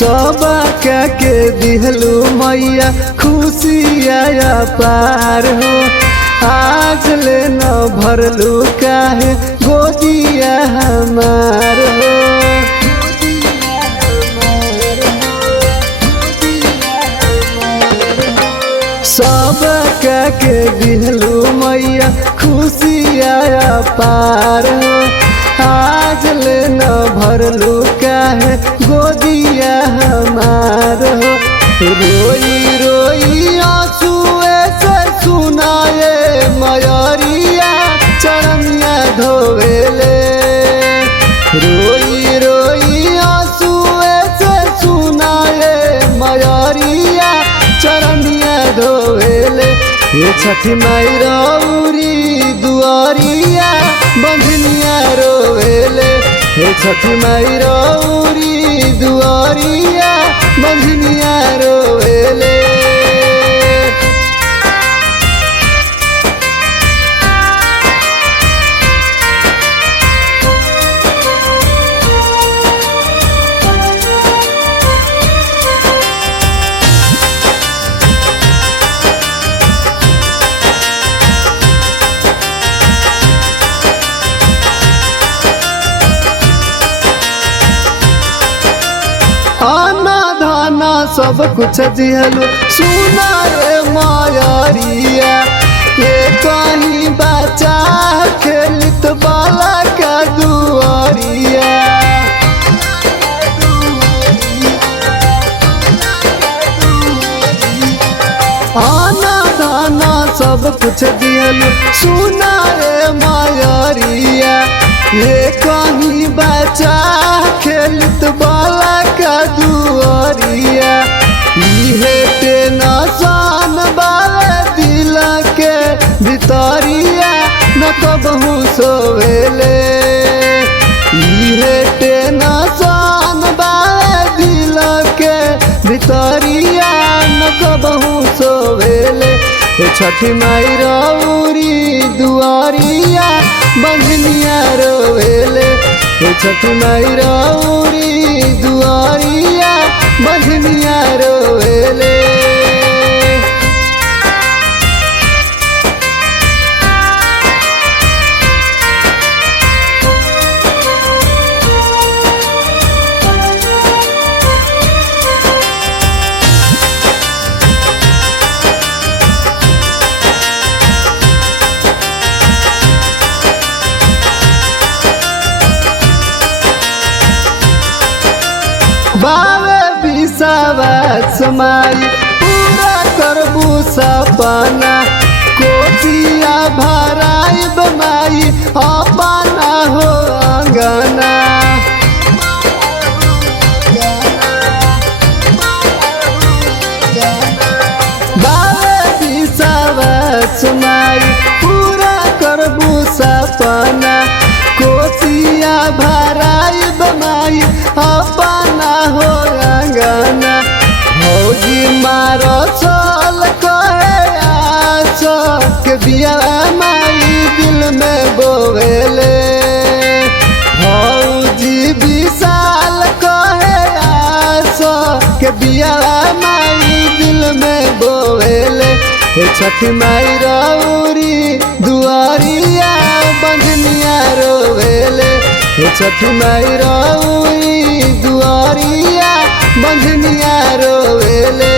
सबा के दिहलू मैया खुशिया पार हो। आज ले न भरलू काहे गोदिया हमार हो। सब के दिहलू मैया खुशिया पार हो। आज ले न भरलू काहे गोदिया हमार हो। रोई रोई आंसुए से सुनाए मयरिया चरनिया धोवेले। रोई रोई आंसुए से सुनाए मयरिया चरनिया धोवेले। ये छठी माई रौरी दुआरिया बंधनिया रोवेले। हे छठी माई रौरी दुआरिया बंधनिया रोवेले। आना धाना सब कुछ दिहलू सुनाए मायरिया। ये कहीं बचा खेलित बाला का दुआरिया। आना धाना सब कुछ दिहलू सुनाए मायरिया। ये कहीं बचा खेलित बाला का दुआरिया। इहे टेंशन बावे दिल के भितरिया न कबहू सोवेले। इहे टेंशन बावे दिल के भितरिया न कबहू सोवेले। छठी माई रौरी दुआरिया बंधनिया रोवेले। छठी माई रौरी दुआरिया बंधनिया रोवेले। बावे विश्वास माई पूरा करबू सपना। कोसिया भराइब माई अपना हो अंगना। बावे विश्वास माई पूरा करबू सपना। कोसिया भराइब माई अपना हो अंगना। भौजी मारो चल कहे आस के बिया माई दिल में बोवेले। भौजी विशाल कहे आस के बिया माई दिल में बोवेले। छठी माई रौरी दुआरिया बंधनिया रोवेले। छठी माई रौरी दुआरिया बंधनिया रोवेले।